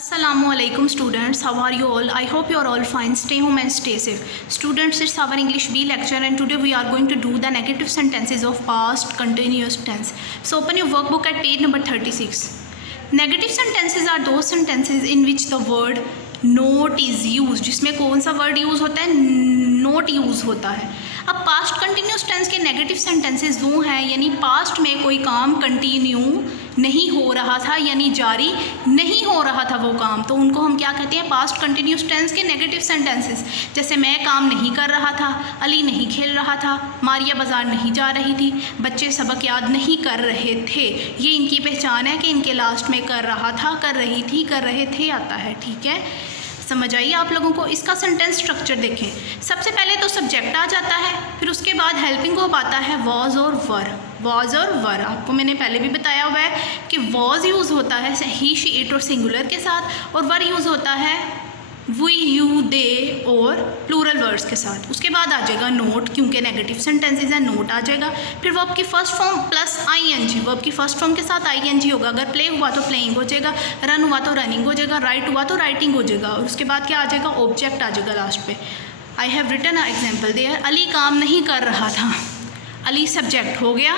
Assalamualaikum students, how are you all? I hope you are all fine. Stay home and stay safe. Students, it's our English B lecture and today we are going to do the negative sentences of past continuous tense. So open your workbook at page number 36. Negative sentences are those sentences in which the word not is used. जिसमें कौन सा word use होता है? not use होता है. अब past continuous tense के negative sentences वो हैं यानी पास्ट में कोई काम कंटिन्यू नहीं हो रहा था यानी जारी नहीं हो रहा था वो काम, तो उनको हम क्या कहते हैं? पास्ट कंटिन्यूस टेंस के नेगेटिव सेंटेंसेस। जैसे मैं काम नहीं कर रहा था, अली नहीं खेल रहा था, मारिया बाजार नहीं जा रही थी, बच्चे सबक याद नहीं कर रहे थे। ये इनकी पहचान है कि इनके लास्ट में कर रहा था, कर रही थी, कर रहे थे आता है। ठीक है, समझ आइए आप लोगों को। इसका सेंटेंस स्ट्रक्चर देखें। सबसे पहले तो सब्जेक्ट आ जाता है, फिर उसके बाद हेल्पिंग वर्ब आता है वॉज और वर। वॉज और वर आपको मैंने पहले भी बताया हुआ है कि वॉज यूज़ होता है ही शी इट और सिंगुलर के साथ, और वर यूज़ होता है वी यू दे और प्लूरल वर्ड्स के साथ। उसके बाद आ जाएगा नोट, क्योंकि नेगेटिव सेंटेंसेस है, नोट आ जाएगा। फिर वर्ब की first form plus ING, verb की फर्स्ट फॉर्म के साथ आईएनजी होगा। अगर प्ले हुआ तो प्लेइंग हो जाएगा, रन हुआ तो रनिंग हो जाएगा, राइट हुआ तो राइटिंग हो जाएगा, और उसके बाद क्या आ जाएगा? ऑब्जेक्ट आ जाएगा लास्ट पे। I have written a example there. Ali काम नहीं कर रहा था, अली सब्जेक्ट हो गया।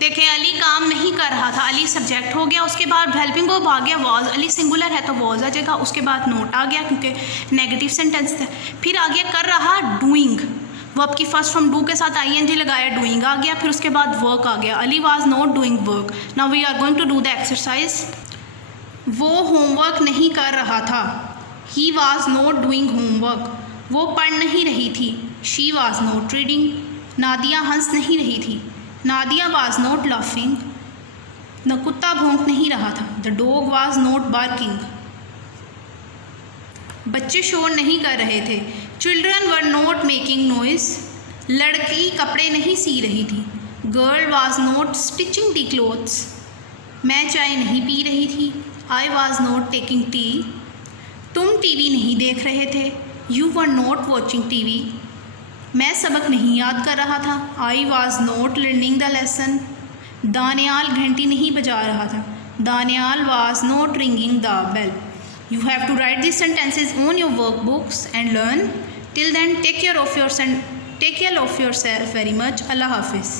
देखें, अली काम नहीं कर रहा था, अली सब्जेक्ट हो गया। उसके बाद हेल्पिंग वर्ब आ गया वॉज, अली सिंगुलर है तो वॉज आ जाएगा। उसके बाद नोट आ गया क्योंकि नेगेटिव सेंटेंस है। फिर आ गया कर रहा डूइंग, वर्ब की फर्स्ट फॉर्म डू के साथ आईएनजी लगाया, डूइंग आ गया। फिर उसके बाद वर्क आ गया, Ali was not doing work. Now we are going to do the exercise. वो होमवर्क नहीं कर रहा था, he was not doing homework. वो पढ़ नहीं रही थी, she was not reading. Nadia हंस नहीं रही थी, नादिया वाज नॉट लाफिंग। न कुत्ता भौंक नहीं रहा था, the dog was not barking. बच्चे शोर नहीं कर रहे थे, children were not making noise. लड़की कपड़े नहीं सी रही थी, girl was not stitching the clothes. मैं चाय नहीं पी रही थी, I was not taking tea. तुम टीवी नहीं देख रहे थे, you were not watching TV. मैं सबक नहीं याद कर रहा था, I was not learning the lesson. Daniyal घंटी नहीं बजा रहा था, Daniyal was not ringing the bell. You have to write this sentences on your workbooks and learn. Till then take care of yourself very much. अल्लाह हाफिज़।